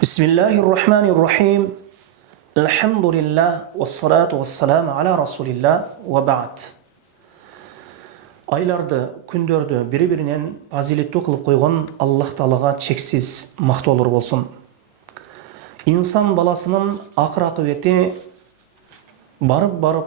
Bismillahirrahmanirrahim. Elhamdülillah ve salatu ve selamu ala Resulillah ve ba'd. Айларды, күндөрдү бири-биринен фазилеттүү кылып койгон Аллах Таалага чексиз мактоолор болсун. İnsan баласынын акыр акыбети барып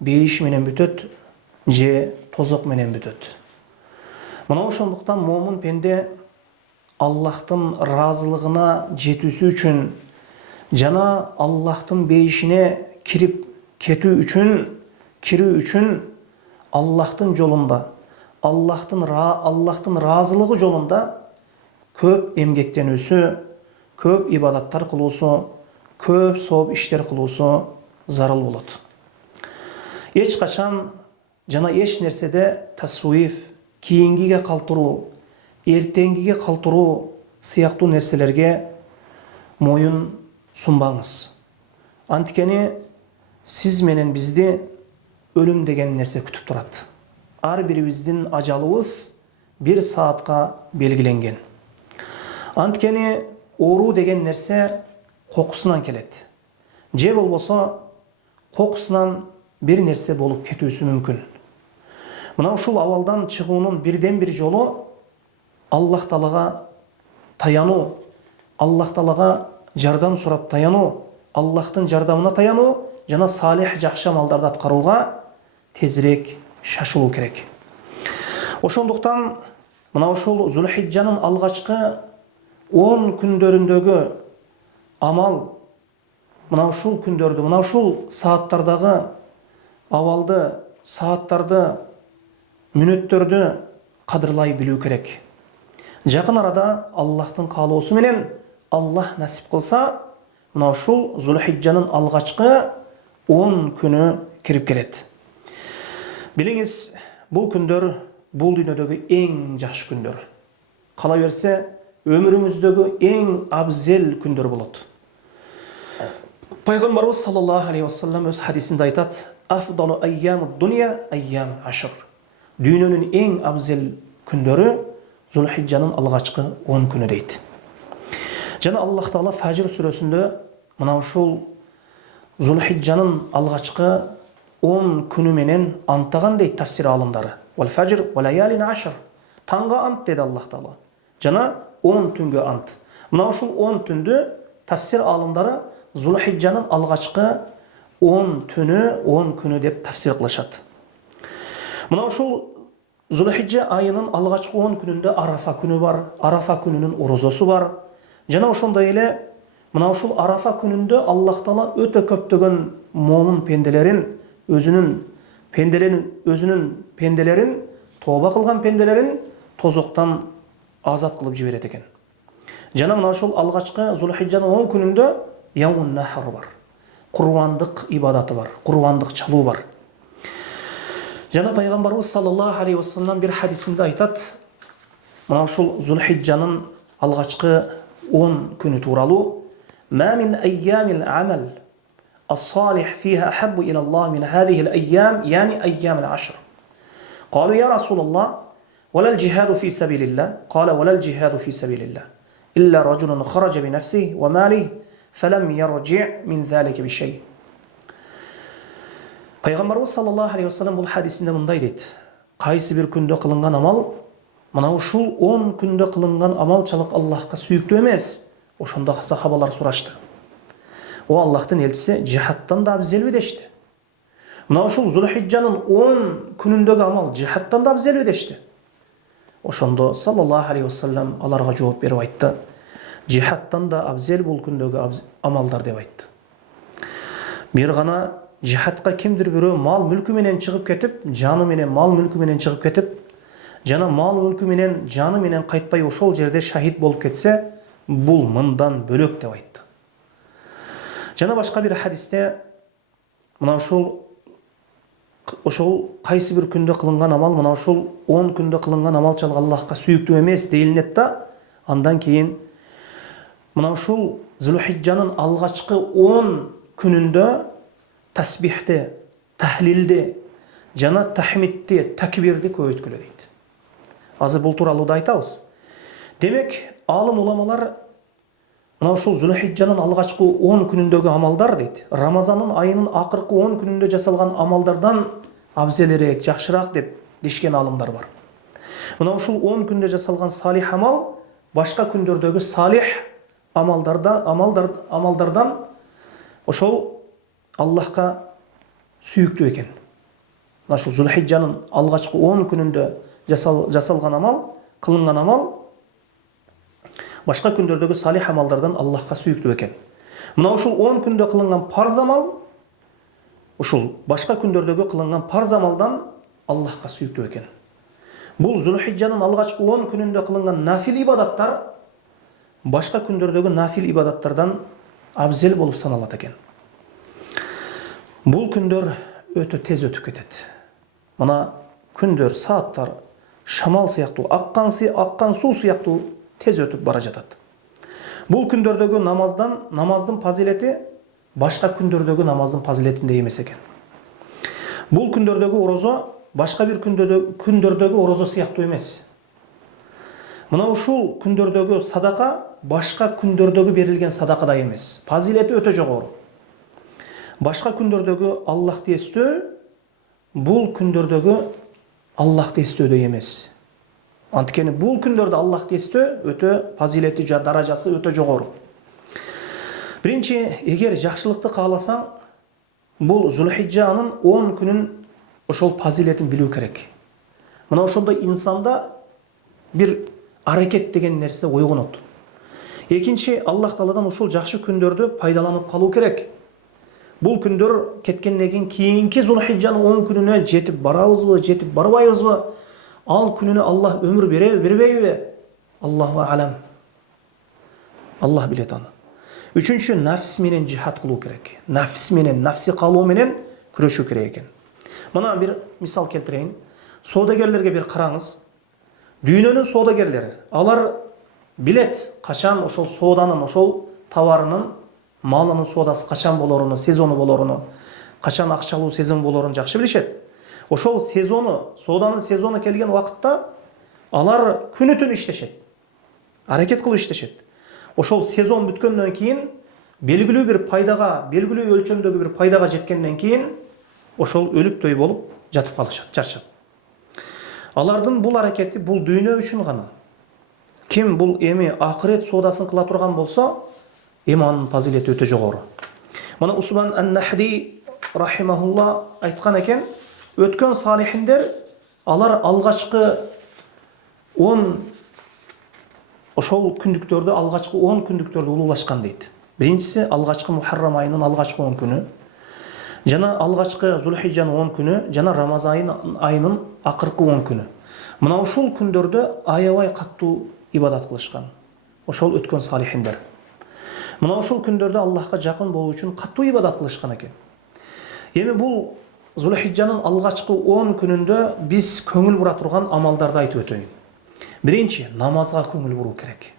бейиш менен бүтөт же тозок менен бүтөт. Мына ошондуктан момун пенде Аллахтын разылыгына жетүүсү үчүн жана Аллахтын бейишине кирип кетүү үчүн Аллахтын жолунда, Аллахтын разылыгы жолунда көп эмгектенүүсү, көп ибадаттар кылуусу, көп сооп иштер кылуусу зарыл болот. Эч качан жана эч нерседе тасуиф, кийингиге калтыруу, эртеңгиге калтыруу сыяктуу нерселерге моюн сунбаңыз. Анткени сиз менен бизди өлүм деген нерсе күтүп турат. Ар бирибиздин ажалыбыз бир саатка белгиленген. Анткени оору деген нерсе кокусунан келет. Же болбосо кокусунан бир нерсе болуп кетүүсү мүмкүн. Мына ушул абалдан чыгуунун бирден бир жолу Аллах Таалага таянуу, Аллах Таалага жардам сурап таянуу, Аллахтын жардамына таянуу жана салих жакшы амалдарды аткарууга тезирээк шашылуу керек. Ошондуктан мына ушул Зулхиджанын алгачкы 10 күндөрүндөгү амал, мына ушул күндөрдү, мына ушул сааттардагы абалды, сааттарды, мүнөттөрдү кадырлай билүү керек. Жакын арада Аллахтын каалоосу менен Аллах насип кылса, мына ушул Зулхиджанын алгачкы 10 күнү кирип келет. Билиңиз, бул күндөр бул дүйнөдөгү эң жакшы күндөр. Кала берсе, өмүрүңүздөгү эң абзел күндөр болот. Пайгамбарыбыз саллаллаху алейхи ва саллям өз хадисинде айтат: "Афдалу айямуд дуnya айям ашр." Дүйнөнүн эң абзел күндөрү Зулхиджанын алгачкы 10 күнү дейт. Жана Аллах Таала Фажр сүрөсүндө мына ушул Зулхиджанын алгачкы 10 күнү менен антаган дейт тафсир алымдары. Вал фажр ва лаялин ашр. Таңга ант деди Аллах Таала. Жана 10 түнгө ант. Мына ушул 10 түндү тафсир алымдары Зулхиджанын алгачкы 10 түнү, 10 күнү деп тафсир кылышат. Мына ушул Зулхиджа айынын алгачкы 10 күнүндө Арафа күнү бар, Арафа күнүнүн орозосу бар. Жана ошондой эле мына ушул Арафа күнүндө Аллах Таала өтө көптөгөн момун пенделерин, өзүнүн пенделерин, тооба кылган пенделерин тозоктон азат кылып жиберет экен. Жана мына ушул алгачкы Зулхиджанын 10 күнүндө Яумун Нахр бар. Курбандык ибадаты бар, курбандык чалуу бар. Жана пайгамбарыбыз саллаллаху алейхи ва саллям бир хадисинде айтат: мына ушул Зулхиджанын алгачкы 10 күнү тууралуу: "Ма мин айямил амал as-salih fiha ahabbu ila Allah min hadhihi al-ayyam, yani ayyam al-ashr." Qalu ya Rasulullah, "Wala al-jihadu fi sabilillah?" Qala wala al-jihadu fi sabilillah illa rajulun kharaja bi nafsihi wa malihi falam yarji' min dhalika bi shay'. Пайгамбарыбыз саллаллаху алейхи ва саллям бул хадисинде мындай дейт: "Кайсы бир күндө кылынган амал, мына ушул 10 күндө кылынган амалчылык Аллахка сүйүктүү эмес?" Ошондо сахабалар сурашты: "О Аллахтын элчиси, жихадтан да абзелби?" дешти. Мына ушул Зулхиджанын 10 күнүндөгү амал жихадтан да абзелби дешти. Ошондо саллаллаху алейхи ва саллям аларга жооп берип айтты: "Жихадтан да абзел бул күндөгү амалдар" деп айтты. Бир гана жихадка кимдир бирөө мал мүлкү менен чыгып кетип, жаны менен мал мүлкү менен чыгып кетип, жана мал мүлкү менен жаны менен кайтпай ошол жерде шахид болуп кетсе, бул мындан бөлөк деп айтты. Жана башка бир хадисте мына ошол кайсы бир күндө кылынган амал, мына ушул 10 күндө кылынган амалчылык Аллахка сүйүктүү эмес дейилет да, андан кийин мына ушул Зулхиджанын алгачкы 10 күнүндө тасбихти, тахлилди, жана тахмидти, такбирди көбөйткүлө дейт. Азыр бул тууралуу да айтабыз. Демек, алым уламалар Мына ушул Зулхиджанын алгачкы 10 күнүндөгү амалдар дейт. Рамазанын айынын акыркы 10 күнүндө жасалган амалдардан абзелирээк, жакшыраак деп дешкен алымдар бар. Мына ушул 10 күндө жасалган салих амал башка күндөрдөгү салих амалдардан ошол Аллахка сүйүктүү экен. Мына ушул Зулхиджанын алгачкы 10 күнүндө жасалган амал, кылынган амал башка күндөрдөгү салих амалдардан Аллахка сүйүктүү экен. Мына ушул 10 күндө кылынган парз амал ушул башка күндөрдөгү кылынган парз амалдан Аллахка сүйүктүү экен. Бул Зулхиджанын алгачкы 10 күнүндө кылынган нафил ибадаттар башка күндөрдөгү нафил ибадаттардан абзел болуп саналат экен. Бул күндөр өтө тез өтүп кетет. Мына күндөр, сааттар шамал сыяктуу, аккан суу сыяктуу тез өтүп бара жатат. Бул күндөрдөгү намаздын фазилети башка күндөрдөгү намаздын фазилетиндей эмес экен. Бул күндөрдөгү орозо башка бир күндөрдөгү орозо сыяктуу эмес. Мына ушул күндөрдөгү садака башка күндөрдөгү берилген садакадай эмес. Фазилети өтө жогору. Башка күндөрдөгү Аллахты эстөө бул күндөрдөгү Аллахты эстөөдөй эмес. Анткени бул күндөрдө Аллахты эстөө өтө фазилети даражасы өтө жогору. Биринчи, эгер жакшылыкты кааласаң, бул Зулхиджанын 10 күнүн ошол фазилетин билүү керек. Мына ошондой инсанда бир аракет деген нерсе ойгонот. Экинчи, Аллах Тааладан ушул жакшы күндөрдү пайдаланып калуу керек. Бул күндөр кеткенден кийинки Зулхиджанын 10 күнүнө жетип барабызбы, жетип барбайбызбы? Ал күнүнө Аллах өмүр бербейби? Аллаху алам. Аллах билет аны. Үчүнчү, нафс менен жихад кылуу керек. Нафси калуу менен күрөшүү керек экен. Мына бир мисал келтирейин. Соодагерлерге бир караңыз. Дүйнөнүн соодагерлери, алар билет качан ошол сооданын, ошол товарынын, малынын соодасы качан болоруну, сезону болоруну, качан акчалуу сезон болоруну жакшы билишет. Ошол сооданын сезону келген убакытта алар күнү түн иштешет. Аракет кылып иштешет. Ошол сезон бүткөндөн кийин белгилүү бир пайдага, белгилүү өлчөмдөгү бир пайдага жеткенден кийин ошол өлүктөй болуп жатып калышат, чарчап. Алардын бул аракети бул дүйнө үчүн гана. Ким бул эми акырет соодасын кыла турган болсо, эми анын фазилети өтө жогору. Мына Усман ан-Нахди рахимахулла айткан экен, өткөн салихиндер алар алгачкы 10 ошол күндүктөрдү, алгачкы 10 күндүктөрдү улуулашкан дейт. Биринчиси алгачкы Мухаррам айынын алгачкы 10 күнү, жана алгачкы Зулхиджанын 10 күнү, жана Рамазан айынын акыркы 10 күнү. Мына ушул күндөрдө аябай каттуу ибадат кылышкан. Ошол өткөн салихиндер. Мына ушул күндөрдө Аллахка жакын болуу үчүн каттуу ибадат кылышкан экен. Эми бул Зулхиджанын алгачкы 10 күнүндө биз көңүл бура турган амалдарды айтып өтөйүн. Биринчи, намазга көңүл буруу керек.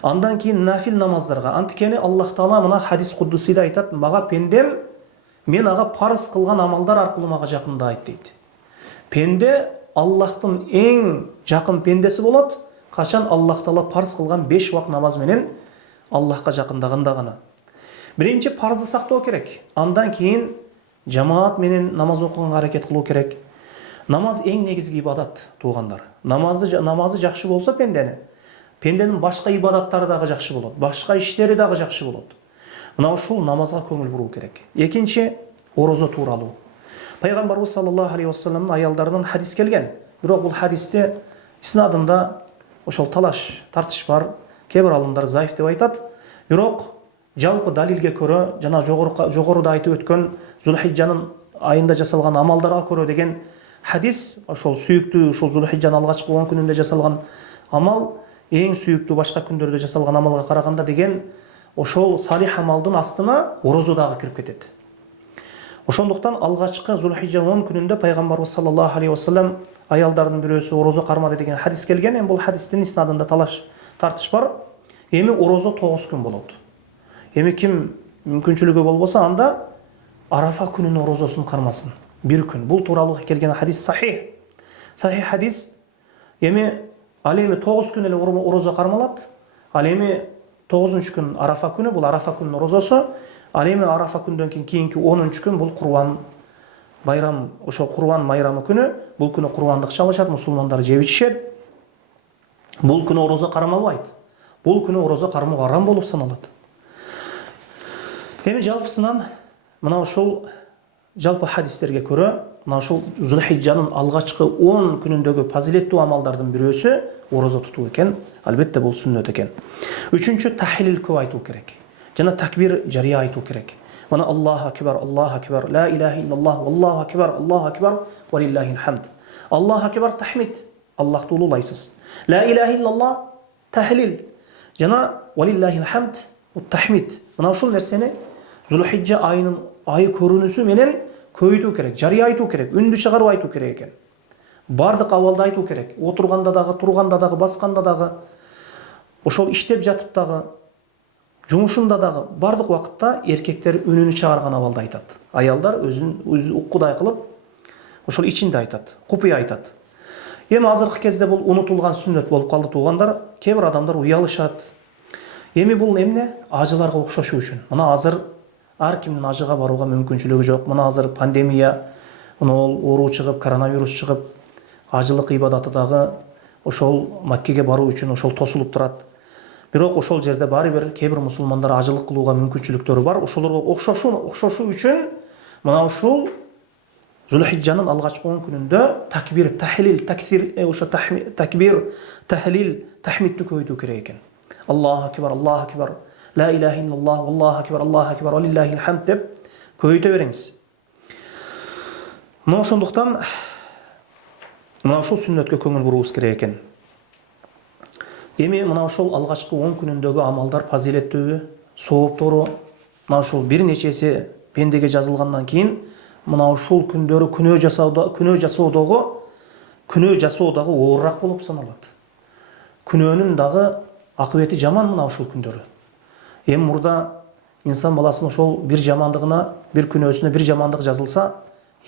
Андан кийин нафил намаздарга. Анткени Аллах Таала мына хадис куддусиде айтат: "Мага пендем, мен ага парыз кылган амалдар аркылуу мага жакындайт" дейт. Пенде Аллахтын эң жакын пендеси болот, качан Аллах Таала парыз кылган 5 убак намаз менен Аллахка жакындаганда гана. Биринчи парызды сактоо керек. Андан кийин жамаат менен намаз окуганга аракет кылуу керек. Намаз эң негизги ибадат, туугандар. Намазы жакшы болсо пенденин башка ибадаттары дагы жакшы болот, башка иштери дагы жакшы болот. Мына ушул намазга көңүл буруу керек. Экинчи, орозо тууралуу. Пайгамбарыбыз саллаллаху алейхи вассаламдын аялдарынан хадис келген. Бирок бул хадисте иснадында ошол талаш, тартыш бар. Кээ бир алымдар заиф деп айтат. Бирок жалпы далилге көрө, жана жогоруда айтып өткөн Зулхиджанын айында жасалган амалдарга көрө деген хадис, ошол сүйүктүү, ошол Зулхиджанын алгачкы 10 күнүндө жасалган амал эң сүйүктүү башка күндөрдө жасалган амалга караганда деген ошол салих амалдын астына орозо дагы кирип кетет. Ошондуктан алгачкы Зулхиджанын 10 күнүндө пайгамбарыбыз саллаллаху алейхи вассалам аялдардын бирөөсү орозо кармады деген хадис келген. Эми бул хадистин иснадында тартыш бар. Эми орозо 9 күн болот. Эми ким мүмкүнчүлүгү болбосо, анда Арафа күнүнүн орозосун кармасын. 1 күн. Бул тууралуу келген хадис сахих. Сахих хадис. Эми ал эми 9 күн эле орозо кармалат. Ал эми 9-нчы күн Арафа күнү, бул Арафа күнүнүн орозосу. Ал эми Арафа күндөн кийинки 10-нчы күн бул Курбан байрам, ошо Курбан майрамы күнү. Бул күнү курбандык чалышат, мусулмандар жеп ичишет. Бул күнү орозо кармалбайт. Бул күнү орозо кармоо арам болуп саналат. Эми жалпысынан мына ушул жалпы хадистерге көрө, мына ушул Зулхиджанын алгачкы 10 күнүндөгү фазилеттүү амалдардын бирөөсү орозо тутуу экен. Албетте бул сүннөт экен. Үчүнчү, тахлил көп айтуу керек. Жана такбир жарыя айтуу керек. Мына Аллаху акбар, ла илаха иллаллах, Аллаху акбар, ва лиллахил хамд. Аллаху акбар тахмид, Аллахты улуулайсыз. Ла илаха иллаллах тахлил. Жана ва лиллахил хамд тахмид. Мына ушул нерсени Зулхиджа айынын айы көрүнүсү менен көйтүү керек, жарыя айтуу керек, үндү чыгарып айтуу керек экен. Бардык абалда айтуу керек. Отурганда дагы, турганда дагы, басканда дагы, ошол иштеп жатып дагы, жумушунда дагы, бардык убакытта эркектер үнүнү чыгарган абалда айтат. Аялдар өзү уккудай кылып, ошол ичинде айтат, купуя айтат. Эми азыркы кезде бул унутулган сүннөт болуп калды, туугандар. Кээ бир адамдар уялышат. Эми бул эмне? Ажыларга окшошуу үчүн. Мына азыр ар кимдин ажыга барууга мүмкүнчүлүгү жок. Мына азыр пандемия, оору чыгып, коронавирус чыгып, ажылык ибадаты дагы ошол Маккеге баруу үчүн ошол тосулуп турат. Бирок ошол жерде баары бир кээ бир мусулмандар ажылык кылууга мүмкүнчүлүктөрү бар. Ошолорго окшошуу үчүн мына ушул Зулхиджанын алгачкы 10 күнүндө такбир, тахлил, такбир, тахлил, тахмидти көйтүү керек экен. Аллаху акбар, ла илаха иллаллах, Аллаху акбар, ва лиллахил хамд деп көйтө бериңиз. Мына ошондуктан мына ушул сүннөткө көңүл буруубуз керек экен. Эми мына ушул алгачкы 10 күнүндөгү амалдар фазилеттүүбү, сооптору, мына ушул бир нечеси пендеге жазылгандан кийин мына ушул күндөрү күнөө жасоодогу оорураак болуп саналат. Күнөөнүн дагы акыбети жаман мына ушул күндөрү. Эми мурда инсан баласынын ошол бир жамандыгына, бир күнөөсүнө бир жамандык жазылса,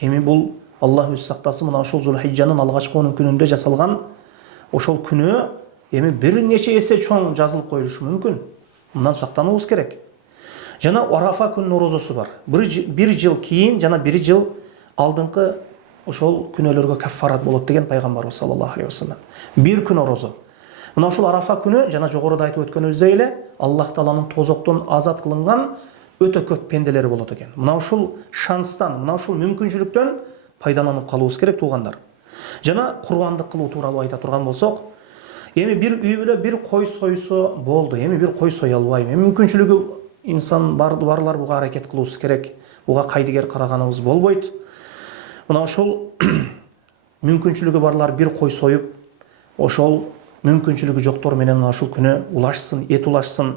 эми бул Аллах өз сактасын, мына ошол Зулхиджанын алгачкы 10 күнүндө жасалган ошол күнөө эми бир нече эсе чоң жазылып коюлушу мүмкүн. Мындан сактануубуз керек. Жана Арафа күнүнүн орозосу бар. Бир жыл кийин жана бир жыл алдыңкы ошол күнөөлөргө каффарат болот деген пайгамбарыбыз саллаллаху алейхи вассалам. Бир күн орозо. Мына ушул Арафа күнү жана жогоруда айтып өткөнүбүздөй эле Аллах тааланын тозоктон азат кылынган өтө көп пенделери болот экен. Мына ушул шанстан, мына ушул мүмкүнчүлүктөн пайдаланып калуубуз керек, туугандар. Жана курбандык кылуу тууралуу айта турган болсок, эми бир үй бүлө бир кой сойсо болду. Эми бир кой сой албайм. Эми мүмкүнчүлүгү инсан барлар буга аракет кылуубуз керек. Буга кайдыгер караганыбыз болбойт. Мына ушул мүмкүнчүлүгү барлар бир кой союп, ошол мүмкүнчүлүгү жоктор менен мына ушул күнү улашсын, эт улашсын.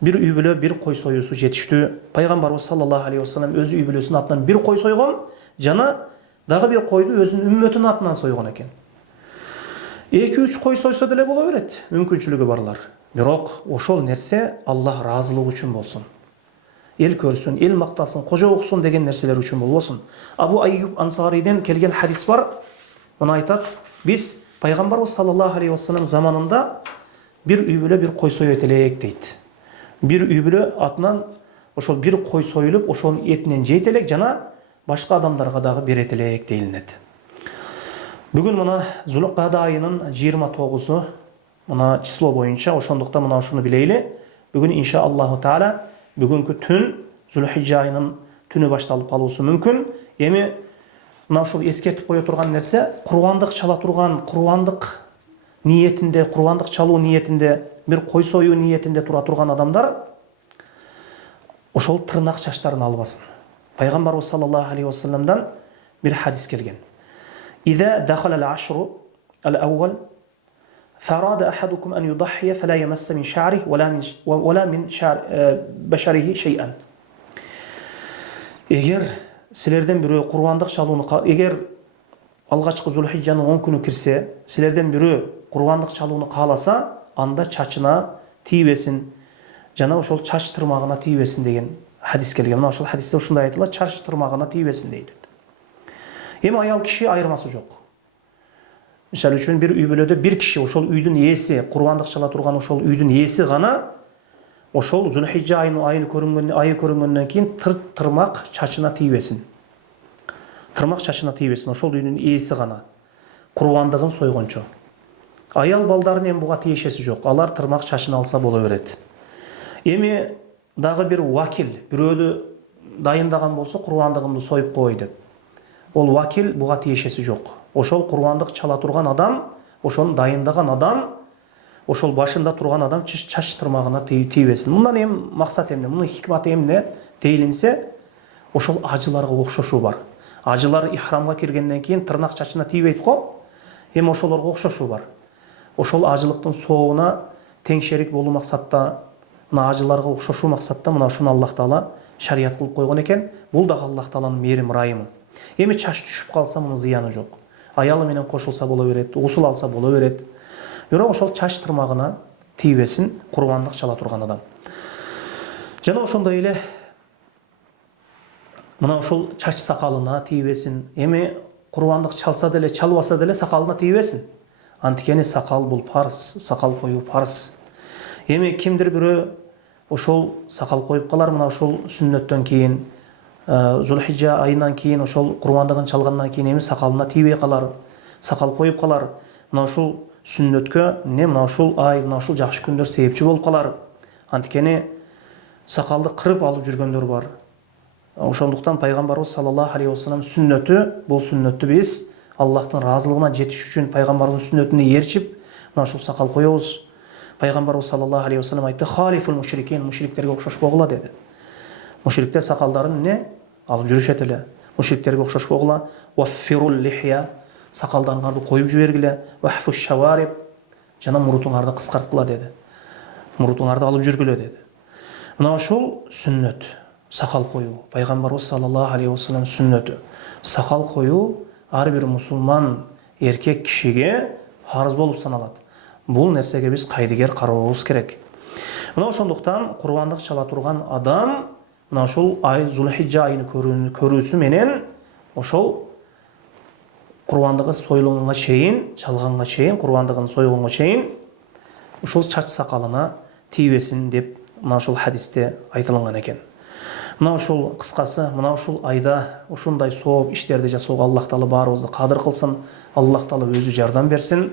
Бир үй бүлө бир кой союусу жетиштүү. Пайгамбарыбыз саллаллаху алейхи вассалам өз үй бүлөсүнүн атынан бир кой сойгон, жана дагы бир койду өзүнүн үммөтүнүн атынан сойгон экен. 2-3 кой сойсо деле боло берет, мүмкүнчүлүгү барлар. Бирок ошол нерсе Аллах ыраазылыгы үчүн болсун. Эл көрсүн, эл мактасын, кожо уксун деген нерселер үчүн болбосун. Абу Айюб Ансариден келген хадис бар. Муну айтат: биз Пайгамбарыбыз саллаллаху алейхи вассалам заманында бир үй бүлө бир кой соёт элек дейт. Бир үй бүлө атынан ошол бир кой союлуп, ошонун этинен жейт элек жана башка адамдарга дагы берет элек дейилет. Бүгүн мына Зулкада айынын 29-у мына число боюнча, ошондуктан мына ушуну билейли. Бүгүн иншааллаху таала бүгүнкү түн Зулхиджа айынын түнү башталып калуусу мүмкүн. Эми мына ушул эскертип кое турган нерсе, курбандык чала турган, курбандык ниетинде, курбандык чалуу ниетинде, бир кой союу ниетинде тура турган адамдар ошол тырнак чачтарын албасын. Пайгамбарыбыз саллаллаху алейхи вассаламдан бир хадис келген. إذا دخل العشر الأول فأراد أحدكم أن يضحي فلا يمس من شعره ولا من شعر بشره شيئا. Эгер силерден бирөө курбандык чалууну, эгер алгачкы Зулхиджанын 10 күнү кирсе, силерден бирөө курбандык чалууну кааласа, анда чачына тийбесин, жана ошол чач тырмагына тийбесин деген хадис келген. Мына ошол хадисте ушундай айтылат: чач тырмагына тийбесин дейт. Эми аял киши айырмасы жок. Мисалы үчүн бир үй бүлөдө бир киши, ошол үйдүн ээси, курбандык чала турган ошол үйдүн ээси гана ошол Зулхижжа айы көрүнгөндөн кийин тырмак чачына тийбесин. Тырмак чачына тийбесин. Ошол дүйнөнүн ээси гана курбандыгын сойгончо. Аял балдарын эми буга тиешеси жок. Алар тырмак чачын алса боло берет. Эми дагы бир вакил бирөөлү дайындаган болсо курбандыгымды союп кой деп. Ол вакил буга тиешеси жок. Ошол курбандык чала турган адам, ошону дайындаган адам, ошол башында турган адам чач тырмагына тийбесин. Мындан эми максат эмне? Мунун хикматы эмне дейилинсе, ошол ажыларга окшошуу бар. Ажылар ихрамга киргенден кийин тырнак чачына тийбейт го. Эми ошолорго окшошуу бар. Ошол ажылыктын соогуна тең шерик болуу максатта, мына ажыларга окшошуу максатта мына ушуну Аллах Таала шарият кылып койгон экен. Бул дагы Аллах Тааланын мээрим ырайымы. Эми чач түшүп калса мунун зыяны жок. Аялы менен кошулса боло берет, усул алса боло берет. Бирок ошол чач тырмагына тийбесин курбандык чала турган адам. Жана ошондой эле мына ошол чач сакалына тийбесин. Эми курбандык чалса деле, чалбаса деле сакалына тийбесин. Антикени сакал бул парыз, сакал коюу парыз. Эми кимдир бирөө ошол сакал коюп калар, мына ошол сүннөттөн кийин, Зулхижжа айынан кийин, ошол курбандыгын чалгандан кийин эми сакалына тийбей калар, сакал коюп калар. Мына ошол сүннөткө мына ушул ай, мына ушул жакшы күндөр себепчи болуп калар. Антикени сакалды кырып алып жүргөндөр бар. Ошондуктан пайгамбарыбыз саллаллаху алейхи вассалам сүннөтү, бул сүннөттү биз Аллахтын разылыгына жетиш үчүн пайгамбарыбыздын сүннөтүнө ээрчип, мына ушул сакал коебуз. Пайгамбарыбыз саллаллаху алейхи вассалам айтты: "Халифул мушрикин", мушриктерге окшошпогула деди. Мушриктер сакалдарын эмне алып жүрүшөт эле. Мушриктерге окшошпогула. "Ваффирул лихя", сакалдарыңарды коюп жибергиле. "Вахфуш шавариб", жана мурутуңарды кыскарткыла деди. Мурутуңарды алып жүргүлө деди. Мына ошол сүннөт, сакал коюу. Пайгамбарыбыз саллаллаху алейхи вассалам сүннөтү. Сакал коюу ар бир мусулман эркек кишиге фарыз болуп саналат. Бул нерсеге биз кайдыгер карообуз керек. Мына ошондуктан курбандык чала турган адам мына ошол ай Зулхижжа айын көрүүсү менен ошол курбандыгы союлганга чейин, чалганга чейин, курбандыгын сойгонго чейин ушул чач сакалына тийбесин деп мына ушул хадисте айтылган экен. Мына ушул кыскасы, мына ушул айда ушундай сооп иштерди жасоого Аллах Таала баарыбызды кадыр кылсын. Аллах Таала өзү жардам берсин.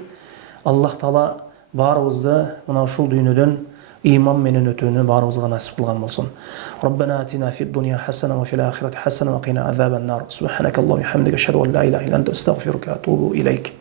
Аллах Таала баарыбызды мына ушул дүйнөдөн иман менен өтүүнү баарыбызга насип кылган болсун. Раббана атина фид дунья хасана ва фил ахирати хасана ва кина азабан нар. Субханакаллаху ва бихамдика, ашхаду ан ла илаха илля анта, астагфирука ва атубу илейк.